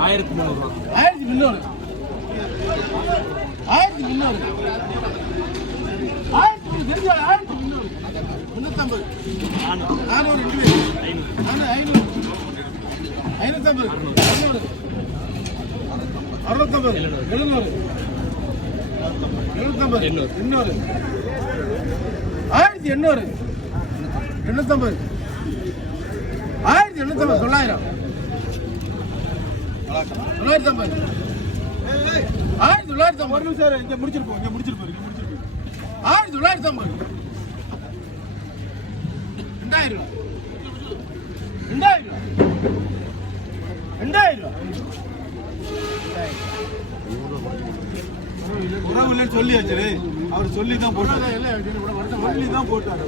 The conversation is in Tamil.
ஆயிரத்தி முந்நூறுரூவா ஆயிரத்தி முன்னூறு ஆயிரத்தி முன்னூறு ஆயிரத்தி ஆயிரத்தி முன்னூறு முன்னூத்தம்பது நானூறு ரெண்டு பேர் ஐநூறு ஐநூத்தம்பது அறுநூறு அறுநூத்தம்பது எழுநூறு எழுநூத்தம்பது எண்ணூறு. ஆயிரத்தி எண்ணூறு. எண்ணூத்தம்பது. ஆயிரத்தி எண்ணூத்தம்பது தொள்ளாயிரம். தொள்ளாயிரத்தி ஐம்பது ஆயிரத்தி தொள்ளாயிரத்தி ஐம்பது சார் இங்க முடிச்சிருப்போம் இங்க முடிச்சிருப்போம் இங்க முடிச்சிருப்போம் ஆயிரத்தி தொள்ளாயிரத்தி ஐம்பது ரெண்டாயிரம். ரெண்டாயிரம். ரெண்டாயிரம். உறவு இல்லைன்னு சொல்லியாச்சு. அவர் சொல்லி தான் போட்டாரு. சொல்லி தான் போட்டாரு.